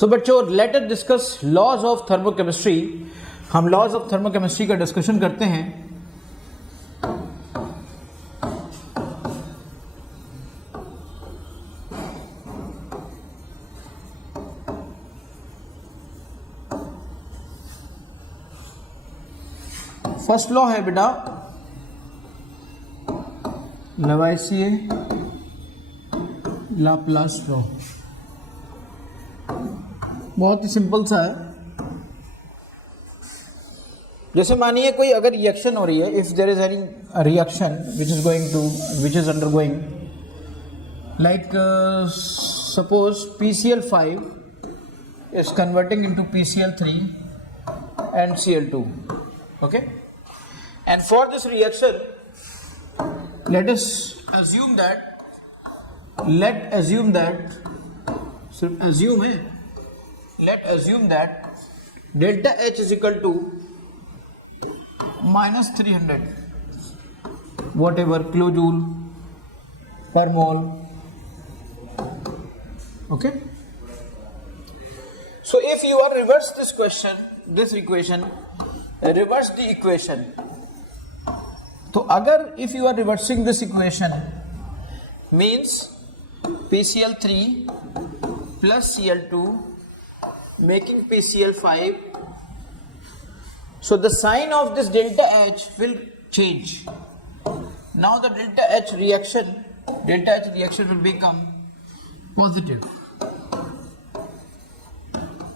सो बच्चों, let us discuss laws of thermochemistry. हम laws of thermochemistry का डिस्कशन करते हैं। फर्स्ट लॉ है बेटा लवाइसिए लाप्लास लॉ। बहुत ही सिंपल सा है। जैसे मानिए कोई अगर रिएक्शन हो रही है, if there is any reaction which is undergoing, like suppose PCl5 is converting into PCl3 and Cl2. Okay, and for this reaction let assume that delta H is equal to minus 300 whatever kilojoule per mole. Okay, so if you are reverse this equation, reverse the equation. तो अगर if you are reversing this equation means PCl3 plus Cl2 making PCl5, so the sign of this delta H will change. Now the delta H reaction will become positive.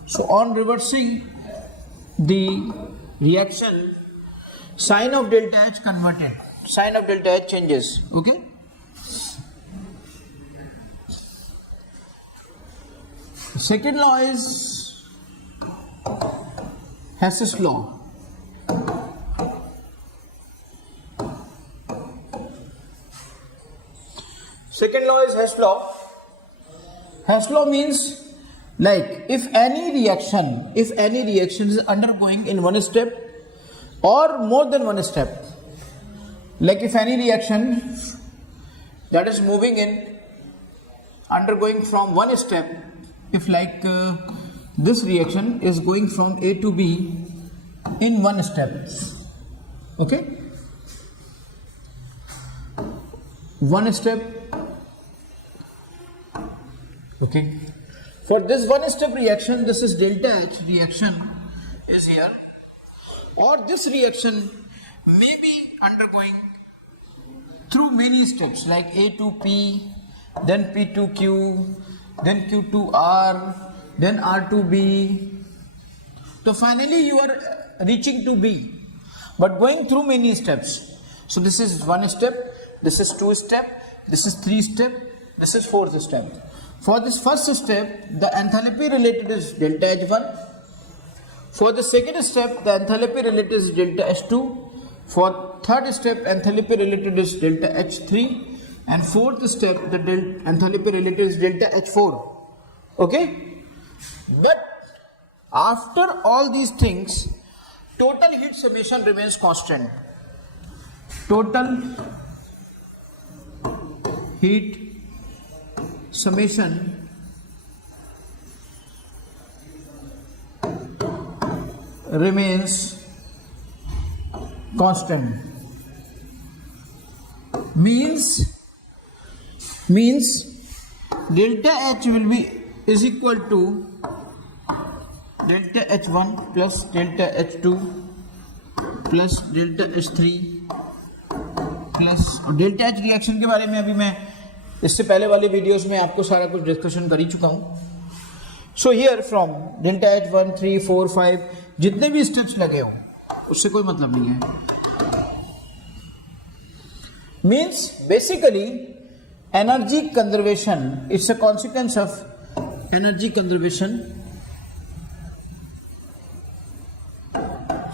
So on reversing the reaction, sign of delta H converted, sign of delta H changes. Okay, second law is Hess's law. Second law is Hess law. Hess law means like if any reaction is undergoing in one step or more than one step, like if any reaction that is moving in undergoing from one step, if like this reaction is going from A to B in one step, okay, one step, okay, for this one step reaction, this is delta H reaction is here, or this reaction may be undergoing through many steps like A to P, then P to Q, then Q to R, then R to B. So finally you are reaching to B, but going through many steps. So this is one step, this is two step, this is three step, this is fourth step. For this first step, the enthalpy related is delta H1. For the second step, the enthalpy related is delta H2. For third step, enthalpy related is delta H3. And fourth step, the enthalpy related is delta H4. Okay? But after all these things, total heat summation remains constant. Total heat summation remains constant. Means delta H will be is equal to delta H1 plus delta H2 plus delta H3 plus delta H reaction के बारे में अभी मैं इससे पहले वाले videos में आपको सारा कुछ डिस्कशन कर ही चुका हूँ. So here from delta H 1 3 4 5 जितने भी स्टेप्स लगे हों उससे कोई मतलब नहीं है. Means basically energy conservation, it's a consequence of energy conservation.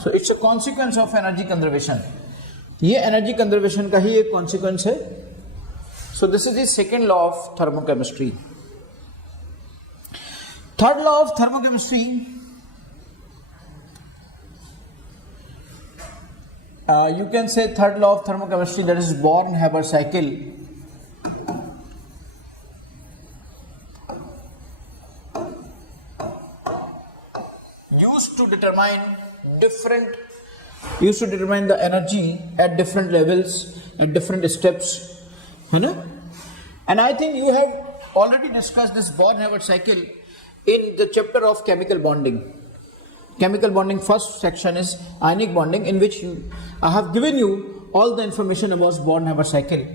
So it's a consequence of energy conservation. ये एनर्जी कंजर्वेशन का ही एक कॉन्सिक्वेंस है. So this is the second law of thermochemistry. Third law of thermochemistry, you can say third law of thermochemistry, that is Born-Haber cycle. used to determine the energy at different levels, at different steps, you know. And I think you have already discussed this Born-Haber cycle in the chapter of chemical bonding. Chemical bonding first section is ionic bonding, in which I have given you all the information about Born-Haber cycle,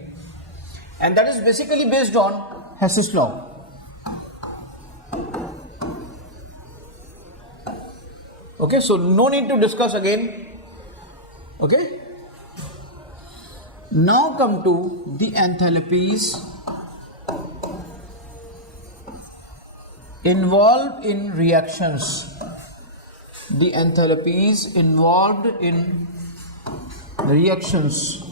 and that is basically based on Hess's law. Okay, so no need to discuss again. Okay, now come to the enthalpies involved in reactions. The enthalpies involved in reactions.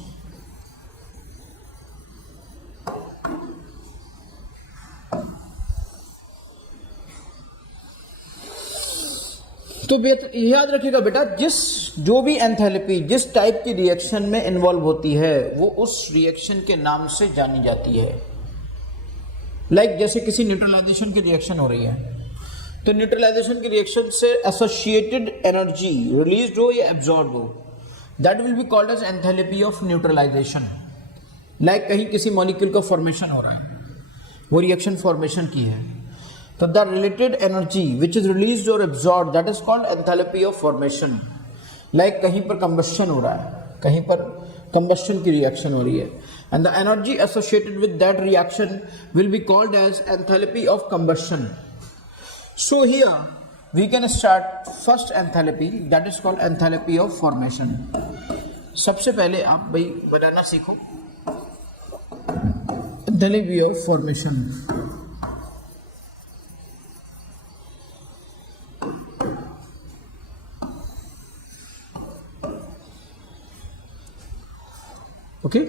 तो याद रखिएगा बेटा, जो भी enthalpy जिस type की reaction में involve होती है वो उस रिएक्शन के नाम से जानी जाती है. लाइक जैसे किसी न्यूट्रलाइजेशन की रिएक्शन हो रही है, तो न्यूट्रलाइजेशन की रिएक्शन से एसोसिएटेड एनर्जी रिलीज्ड हो या एब्जॉर्ब हो, that will be called as enthalpy of neutralisation. Like कहीं किसी मॉलिक्यूल का फॉर्मेशन हो रहा है, वो रिएक्शन फॉर्मेशन की है, तो the related energy which is released और absorb, that is called enthalpy of formation. Like कहीं पर कंबस्शन हो रहा है, कहीं पर कंबस्शन की रिएक्शन हो रही है, and the energy associated with that reaction will be called as enthalpy of combustion. So here we can start first enthalpy, that is called enthalpy of formation. सबसे पहले आप भाई बनाना सीखो enthalpy of formation. Okay.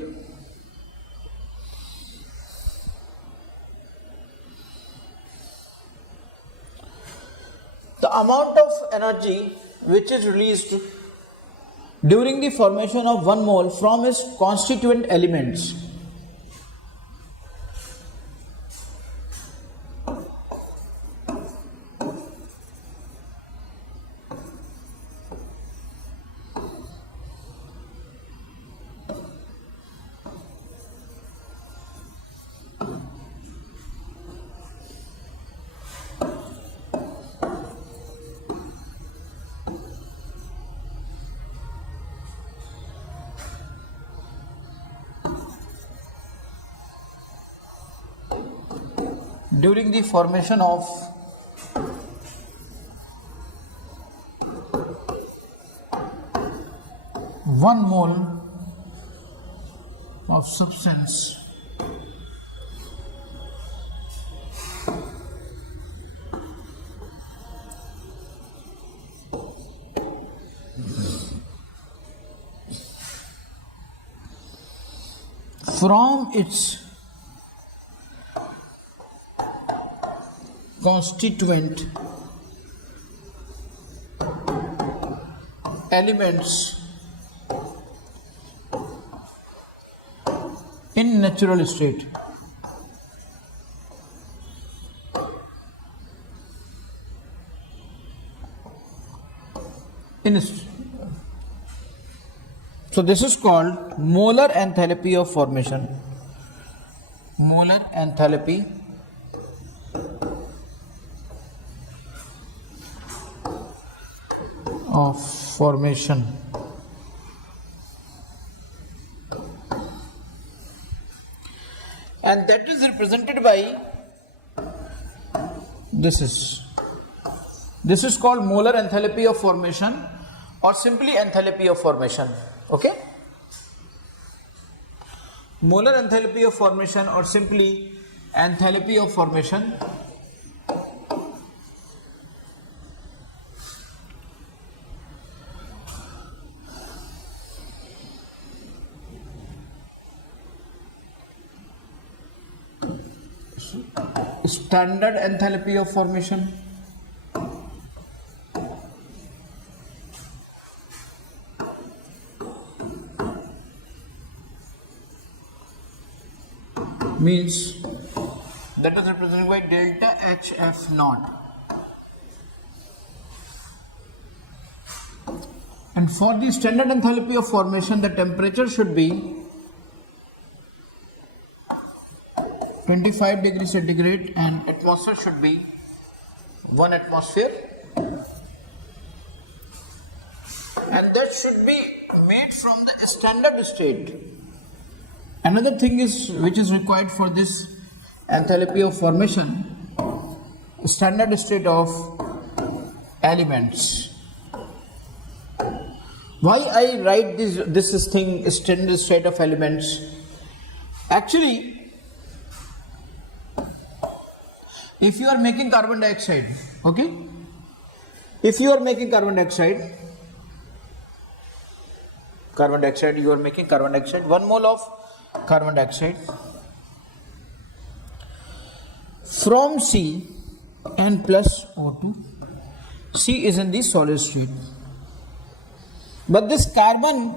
The amount of energy which is released during the formation of one mole from its constituent elements during the formation of one mole of substance from its constituent elements in natural state. So this is called molar enthalpy of formation. Molar enthalpy of formation. And that is represented by this is called molar enthalpy of formation or simply enthalpy of formation. Okay, molar enthalpy of formation or simply enthalpy of formation standard enthalpy of formation means that is represented by delta HF naught. And for the standard enthalpy of formation, the temperature should be 25 degrees centigrade and atmosphere should be 1 atmosphere. And that should be made from the standard state. Another thing is which is required for this enthalpy of formation, standard state of elements. Why I write this thing standard state of elements? Actually, if you are making carbon dioxide, okay, if you are making carbon dioxide, you are making carbon dioxide, 1 mole of carbon dioxide from C n plus O2. C is in the solid state, but this carbon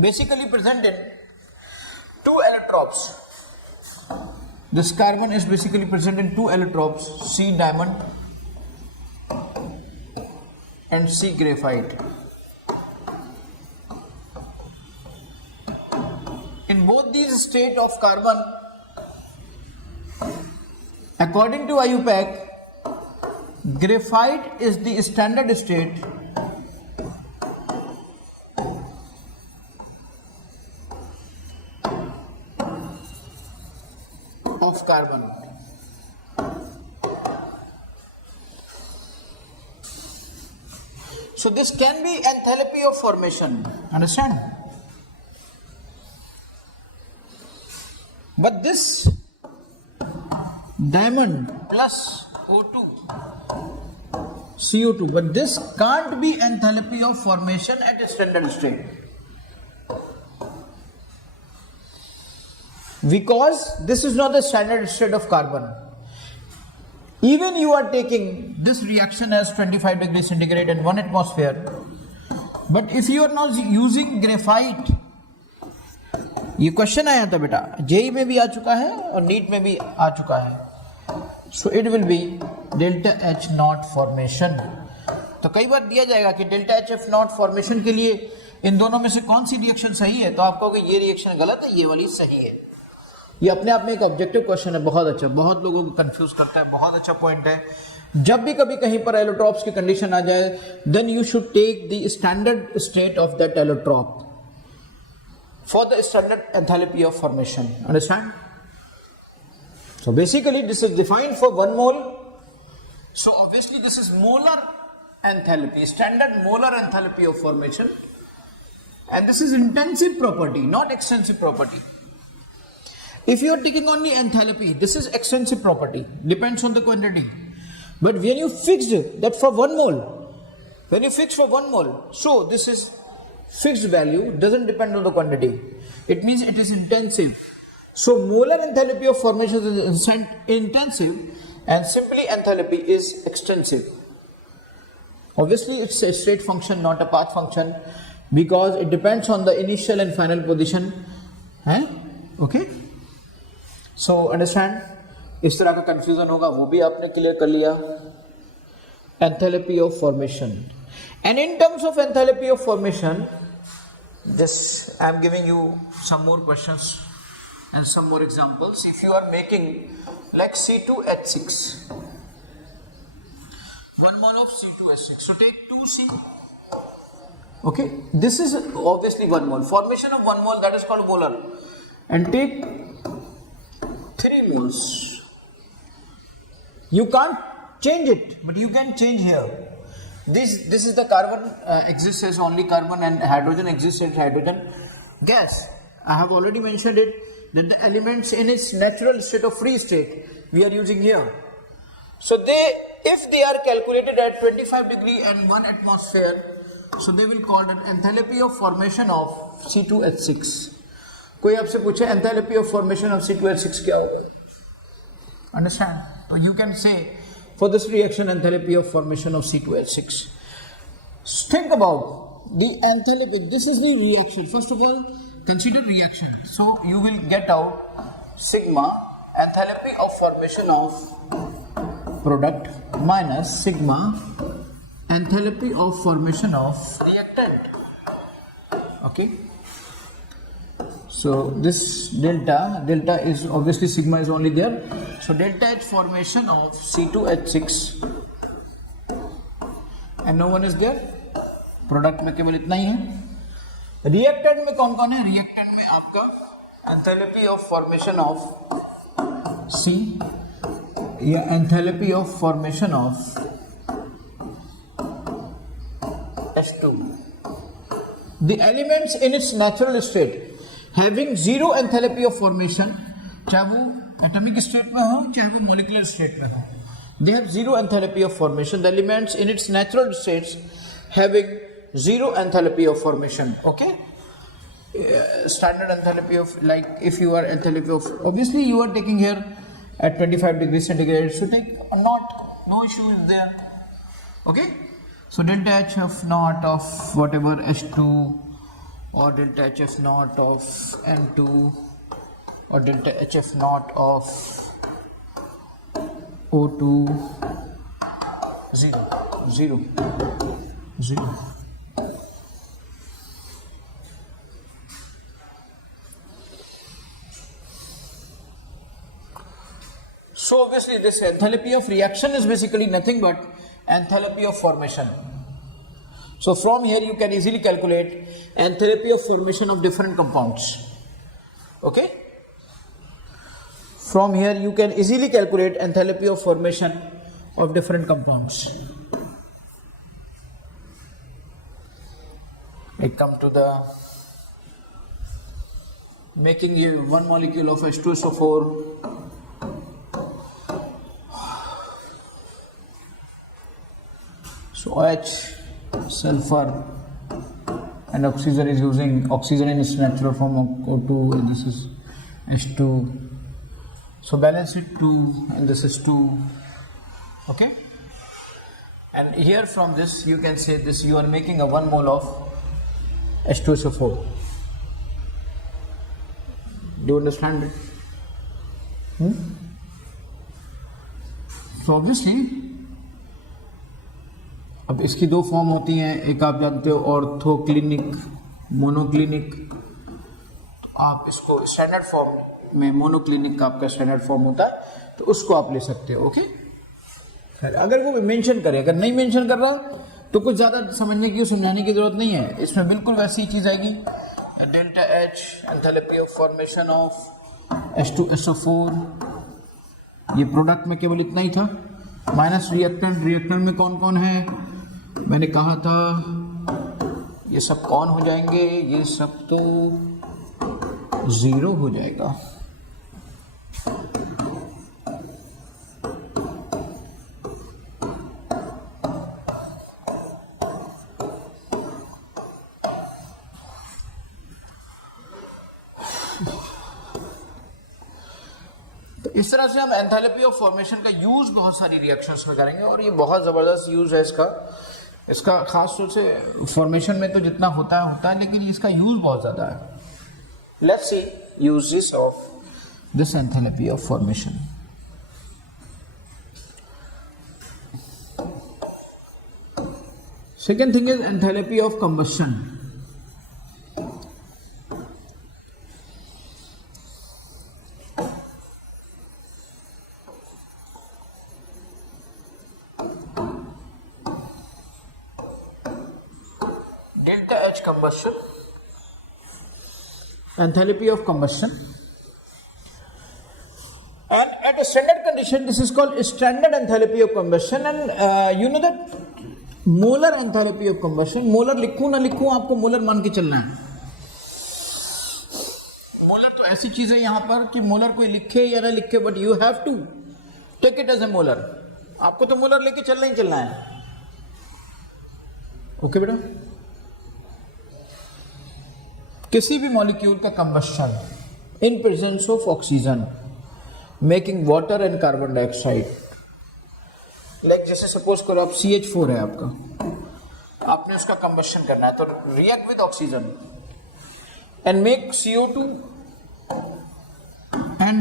basically present in 2 allotropes. This carbon is basically present in 2 allotropes, C diamond and C graphite. In both these states of carbon, according to IUPAC, graphite is the standard state of carbon. So this can be enthalpy of formation, understand? But this diamond plus O2, CO2, but this can't be enthalpy of formation at a standard state, because this is not the standard state of carbon. Even you are taking this reaction as 25 degrees centigrade and 1 atmosphere, but if you are not using graphite, ये question आया था बेटा, JEE में भी आ चुका है और NEET में भी आ चुका है. So it will be delta H not formation. तो कई बार दिया जाएगा कि delta H F not formation के लिए इन दोनों में से कौन सी रिएक्शन सही है, तो आप कहोगे ये रिएक्शन गलत है, ये वाली सही है. ये अपने आप में एक ऑब्जेक्टिव क्वेश्चन है, बहुत अच्छा, बहुत लोगों को कंफ्यूज करता है, बहुत अच्छा पॉइंट है. जब भी कभी कहीं पर एलोट्रॉप्स की कंडीशन आ जाए, then you should take the standard state of that allotrope for the standard enthalpy of formation. Understand? So basically this is defined for 1 mole. So obviously this is molar enthalpy, standard molar enthalpy of formation, and this is intensive property, not extensive property. If you are taking only enthalpy, this is extensive property, depends on the quantity. But when you fixed that for 1 mole, when you fix for 1 mole, so this is fixed value, doesn't depend on the quantity. It means it is intensive. So molar enthalpy of formation is intensive and simply enthalpy is extensive. Obviously it's a straight function, not a path function, because it depends on the initial and final position. Okay? So understand? इस तरह का confusion होगा, वो भी आपने clear कर लिया. Enthalpy of formation. And in terms of enthalpy of formation, just I am giving you some more questions and some more examples. If you are making like C2H6, 1 mole of C2H6, so take 2C. Okay, this is obviously 1 mole. Formation of 1 mole, that is called molar. And take 3 moles. You can't change it, but you can change here. This is the carbon exists as only carbon, and hydrogen exists as hydrogen gas. I have already mentioned it, that the elements in its natural state of free state we are using here. So if they are calculated at 25 degree and 1 atmosphere, so they will call an enthalpy of formation of C2H6. कोई आपसे पूछे enthalpy of formation of C2H6 क्या होगा? Understand? So you can say for this reaction enthalpy of formation of C2H6. Think about the enthalpy. This is the reaction. First of all, consider reaction. So you will get out sigma enthalpy of formation of product minus sigma enthalpy of formation of reactant. Okay. So this delta is obviously sigma is only there. So delta H formation of C2H6 and no one is there. Product में केवल इतना ही है. Reactant में कौन कौन है? Reactant में आपका enthalpy of formation of C या enthalpy of formation of H2. The elements in its natural state having zero enthalpy of formation, चाहे वो एटॉमिक स्टेट में हो चाहे वो मॉलिक्यूलर स्टेट में हो, they have zero enthalpy of formation. The elements in its natural states having zero enthalpy of formation. Okay, standard enthalpy of, like if you are enthalpy of, obviously you are taking here at 25 degrees centigrade, so take a naught, no issue is there. Okay, so delta H of naught of whatever H2 or delta H of naught of N2 or delta H of naught of O2 0. So obviously this enthalpy of reaction is basically nothing but enthalpy of formation. So from here you can easily calculate enthalpy of formation of different compounds. Okay? From here you can easily calculate enthalpy of formation of different compounds. I come to the making one molecule of H2SO4. So OH, sulfur, and oxygen is using oxygen in its natural form of O2, and this is H2. So balance it 2, and this is 2. Okay? And here from this you can say this, you are making a 1 mole of H2SO4. Do you understand it? So obviously, अब इसकी दो form होती हैं, एक आप जानते हो ऑर्थोक्लिनिक, monoclinic. आप इसको स्टैंडर्ड फॉर्म में, मोनोक्लिनिक का आपका स्टैंडर्ड फॉर्म होता है, तो उसको आप ले सकते हो. ओके, अगर वो मेंशन करे, अगर नहीं मेंशन कर रहा तो कुछ ज़्यादा समझने की, समझाने की जरूरत नहीं है. इसमें बिल्कुल वैसी चीज़ आएगी. Delta H enthalpy of formation of H2SO4, ये प्रोडक्ट में केवल इतना ही था. माइनस रिएक्टेंट, रिएक्टेंट में कौन कौन है मैंने कहा था, ये सब कौन हो जाएंगे, ये सब तो 0 हो जाएगा. तो इस तरह से हम एंथैल्पी ऑफ फॉर्मेशन का यूज बहुत सारी रिएक्शंस में करेंगे, और ये बहुत ज़बरदस्त यूज है इसका खास तौर से फॉर्मेशन में तो जितना होता है, लेकिन इसका यूज बहुत ज़्यादा है. Let's see uses of this enthalpy of formation. Second thing is enthalpy of combustion. Combustion, enthalpy of combustion, and at a standard condition this is called standard enthalpy of combustion. And you know that molar enthalpy of combustion, molar लिखूं ना लिखूं आपको molar मान के चलना है. Molar तो ऐसी चीज है यहाँ पर कि मोलर कोई लिखे या ना लिखे, but you have to take it as a molar. आपको तो मोलर लेके चलना ही चलना है. ओके बेटा, किसी भी मॉलिक्यूल का combustion in presence of oxygen making water and carbon dioxide, like जैसे सपोज करो आप CH4 है आपका, आपने उसका कंबशन करना है, तो react with oxygen and make CO2 and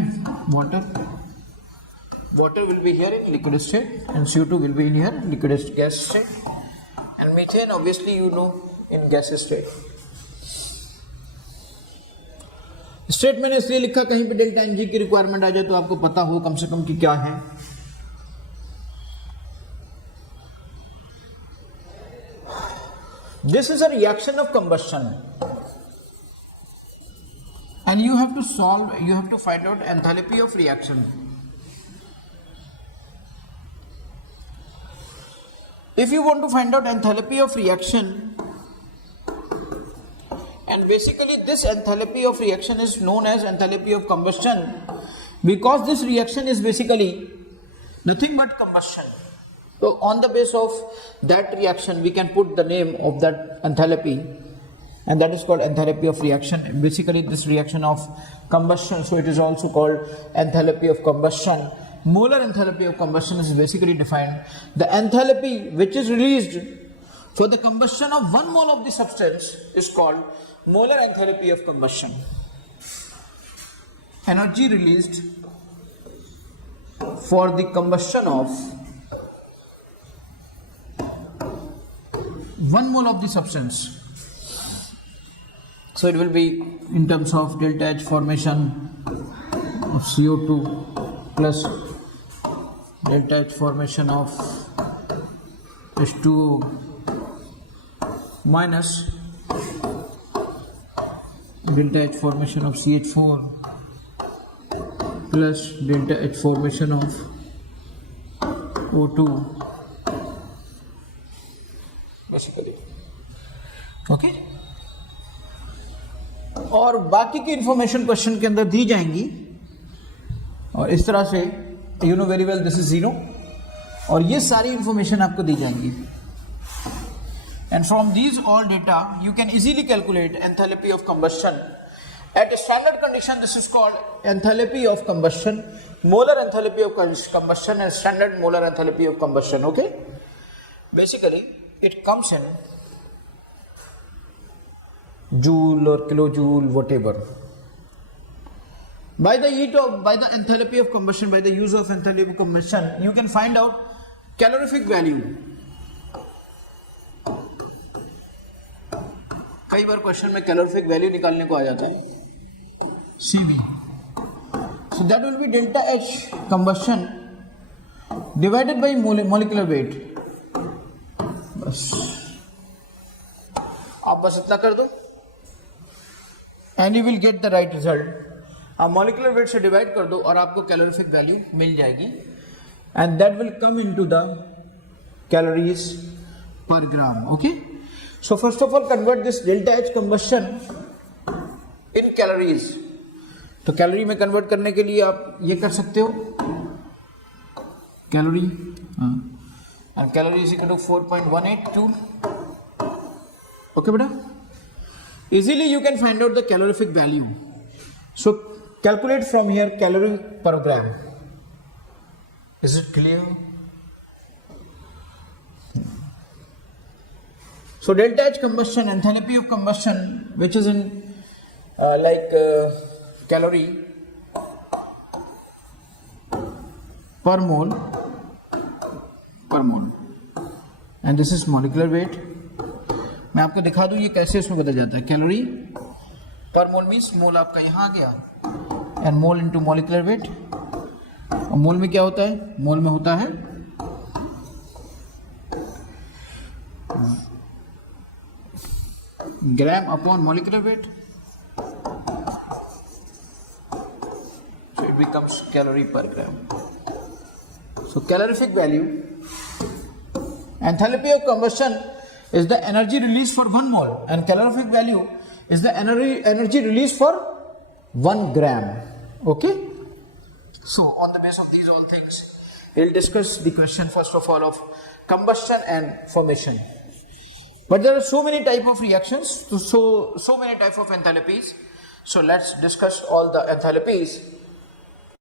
water will be here in liquid state and CO2 will be in here liquid gas state, and methane obviously you know in gas state. Straight मैंने इसलिए लिखा कहीं पे delta N G की requirement आ जाए तो आपको पता हो कम से कम कि क्या है. This is a reaction of combustion, and you have to find out enthalpy of reaction. If you want to find out enthalpy of reaction, and basically this enthalpy of reaction is known as enthalpy of combustion because this reaction is basically nothing but combustion. So on the base of that reaction we can put the name of that enthalpy, and that is called enthalpy of reaction. Basically this reaction of combustion, so it is also called enthalpy of combustion. Molar enthalpy of combustion is basically defined the enthalpy which is released for the combustion of 1 mole of the substance is called molar enthalpy of combustion. Energy released for the combustion of 1 mole of the substance. So it will be in terms of delta H formation of CO2 plus delta H formation of H2O minus delta H formation of CH4 plus delta H formation of O2 basically. Okay और बाकी की information question के अंदर दी जाएंगी और इस तरह से you know very well this is zero और ये सारी इंफॉर्मेशन आपको दी जाएंगी. And from these all data, you can easily calculate enthalpy of combustion. At a standard condition, this is called enthalpy of combustion, molar enthalpy of combustion, and standard molar enthalpy of combustion. Okay. Basically, it comes in joule or kilojoule, whatever. By the enthalpy of combustion, by the use of enthalpy of combustion, you can find out calorific value. कई बार question में calorific value निकालने को आ जाता है Cv. So that will be delta H combustion divided by molecular weight. बस आप बस इतना कर दो and you will get the right result. आप molecular weight से डिवाइड कर दो और आपको कैलोरीफिक वैल्यू मिल जाएगी and that will come into the calories per gram. Okay. So first of all convert this delta H combustion in calories. तो calorie में convert करने के लिए आप ये कर सकते हो calorie and calorie is equal to 4.18 joule. Okay beta, easily you can find out the calorific value. So calculate from here calorie per gram. Is it clear? So delta H combustion, enthalpy of combustion, which is in calorie per mole, and this is molecular weight. मैं आपको दिखा दूं ये कैसे इसमें बदल जाता है. कैलोरी पर मोल मीन्स मोल आपका यहाँ आ गया and mole into molecular weight. और मोल में क्या होता है? मोल में होता है ग्राम upon molecular weight. So it becomes calorie per gram. So calorific value, enthalpy of combustion is the energy released for 1 mole and calorific value is the energy released for 1 gram. Okay. So on the basis of these all things, we'll discuss the question first of all of combustion and formation. But there are so many type of reactions, so many type of enthalpies. So let's discuss all the enthalpies.